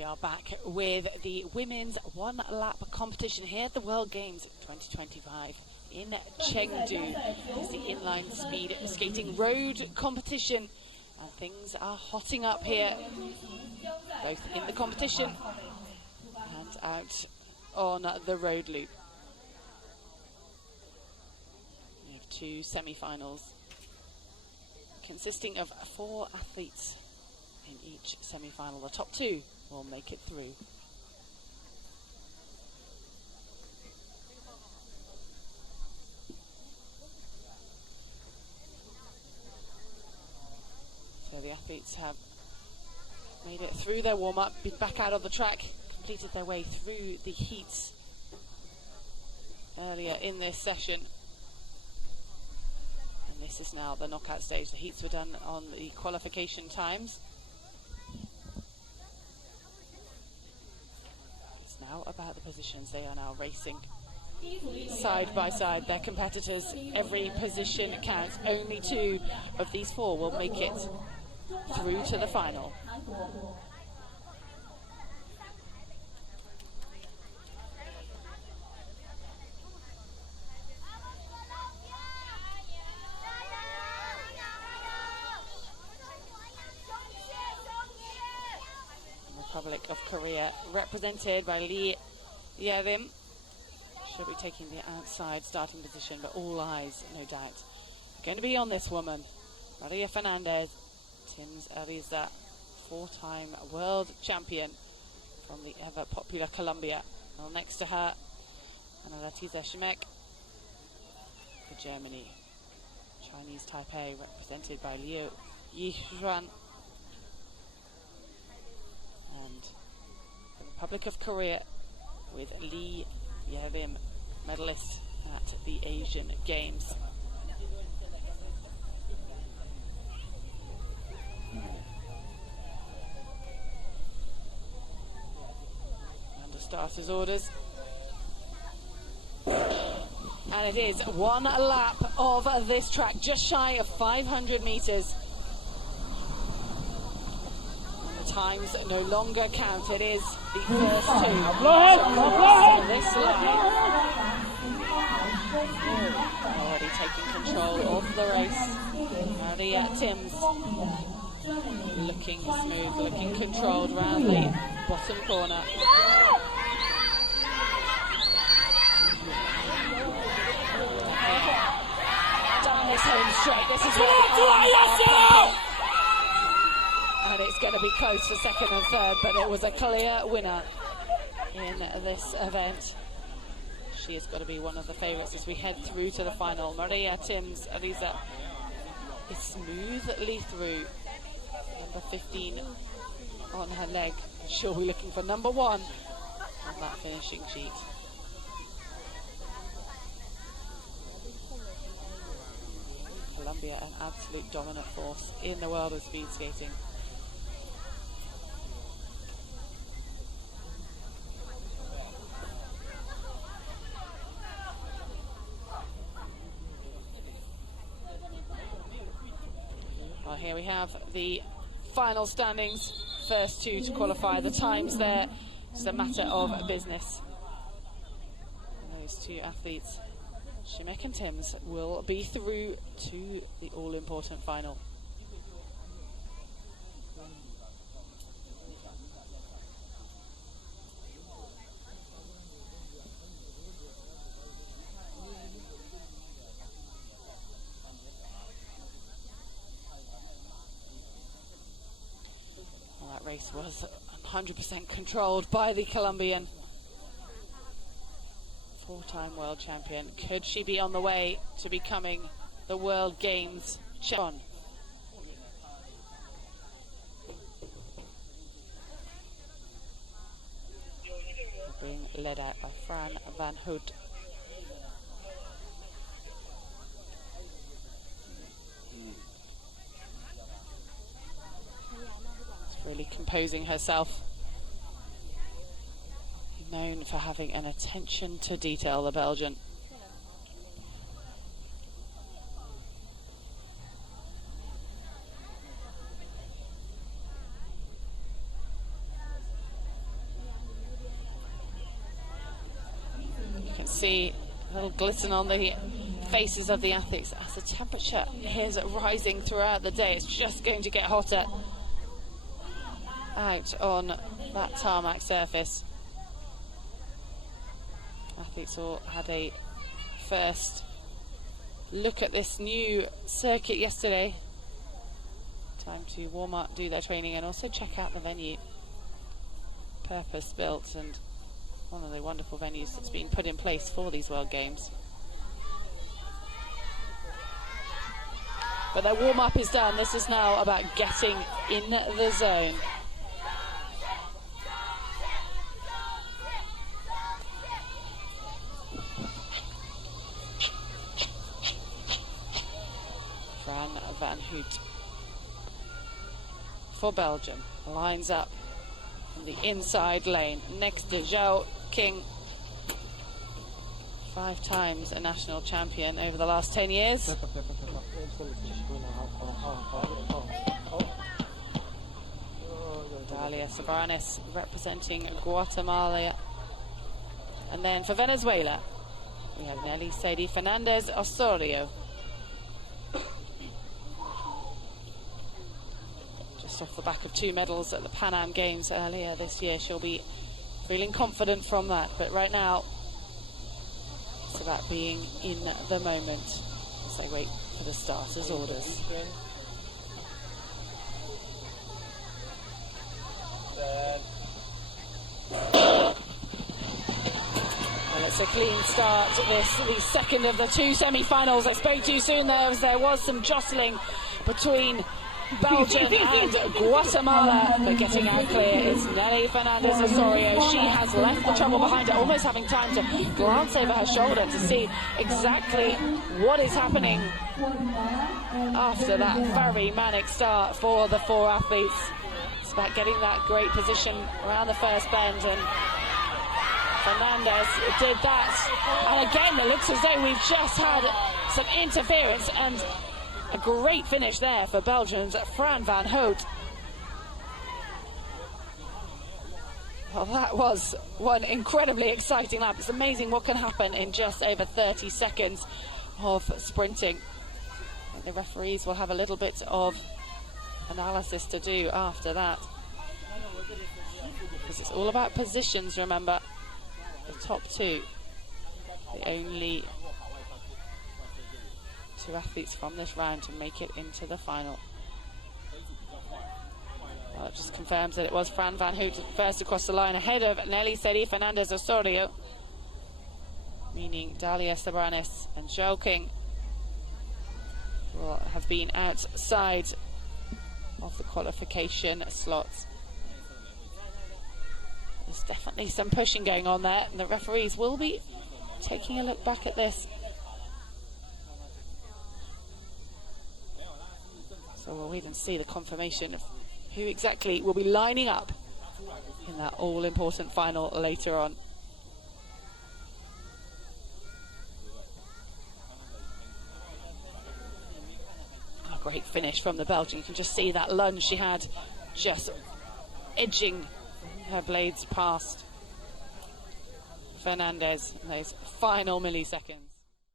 We are back with the women's one-lap competition here at the World Games 2025 in Chengdu. It's the inline speed skating road competition, and things are hotting up here, both in the competition and out on the road loop. We have two semi-finals consisting of 4 athletes in each semi-final. The top 2 will make it through. So the athletes have made it through their warm-up, been back out on the track, completed their way through the heats earlier in this session. And this is now the knockout stage. The heats were done on the qualification times. Now about the positions. They are now racing side by side, their competitors. Every position counts. Only 2 of these 4 will make it through to the final. Republic of Korea, represented by Yerim, should be taking the outside starting position, but all eyes, no doubt, are going to be on this woman, Fernandez, Tim's ARIZA, 4-time world champion from the ever popular Colombia. Well, next to her, Anna-Laethisia SCHIMEK for Germany. Chinese Taipei, represented by Yi-Hsuan. And the Republic of Korea with Yerim, medalist at the Asian Games. Under starters orders. And it is one lap of this track, just shy of 500 meters. Times no longer count. It is the first 2 on this line. Already taking control of the race. Tim's looking smooth, looking controlled round the bottom corner. Down this home straight. This is where the arms are pumping. And it's going to be close for 2nd and 3rd, but it was a clear winner in this event. She has got to be one of the favourites as we head through to the final. Tim's ARIZA is smoothly through. Number 15 on her leg. She'll be looking for number 1 on that finishing sheet. Colombia, an absolute dominant force in the world of speed skating. Well, here we have the final standings. First 2 to qualify. The times there, it's a matter of business. And those 2 athletes, SCHIMEK and Tim's, will be through to the all-important final. Race was 100% controlled by the Colombian, 4-time world champion. Could she be on the way to becoming the World Games champion? Being led out by Fran VANHOUTTE. Really composing herself. Known for having an attention to detail, the Belgian. see a little glisten on the faces of the athletes as the temperature is rising throughout the day. It's just going to get hotter out on that tarmac surface. Athletes all had a first look at this new circuit yesterday. Time to warm up, do their training, and also check out the venue. Purpose built and one of the wonderful venues that's being put in place for these World Games. But their warm-up is done. This is now about getting in the zone. Fran VANHOUTTE for Belgium lines up in the inside lane next to ZHOU, Qing. 5 times a national champion over the last 10 years. Dalia SOBERANIS representing Guatemala. And then for Venezuela, we have Nelly, Saidie, Fernandez, OSORIO. Just off the back of 2 medals at the Pan Am Games earlier this year. She'll be feeling confident from that. But right now, it's about being in the moment as they wait for the starters' orders. Well, it's a clean start to this, the second of the 2 semi-finals. I spoke too soon there was some jostling between Belgium and Guatemala, but getting out clear is Nelly Fernandez OSORIO. She has left the trouble behind her, almost having time to glance over her shoulder to see exactly what is happening after that very manic start for the 4 athletes. It's about getting that great position around the first bend, and Fernandez did that. And again, it looks as though we've just had some interference, and a great finish there for Belgium's Fran VANHOUTTE. Well, that was one incredibly exciting lap. It's amazing what can happen in just over 30 seconds of sprinting. And the referees will have a little bit of analysis to do after that, because it's all about positions, remember. The top 2, the only 2 athletes from this round to make it into the final. Well, it just confirms that it was Fran VANHOUTTE first across the line, ahead of Nelly, Saidie, Fernandez, OSORIO, meaning Dalia SOBERANIS and ZHOU, Qing will have been outside of the qualification slots. There's definitely some pushing going on there, and the referees will be taking a look back at this. So we'll wait and see the confirmation of who exactly will be lining up in that all-important final later on. A great finish from the Belgian. You can just see that lunge she had, just edging her blades past Fernandez in those final milliseconds.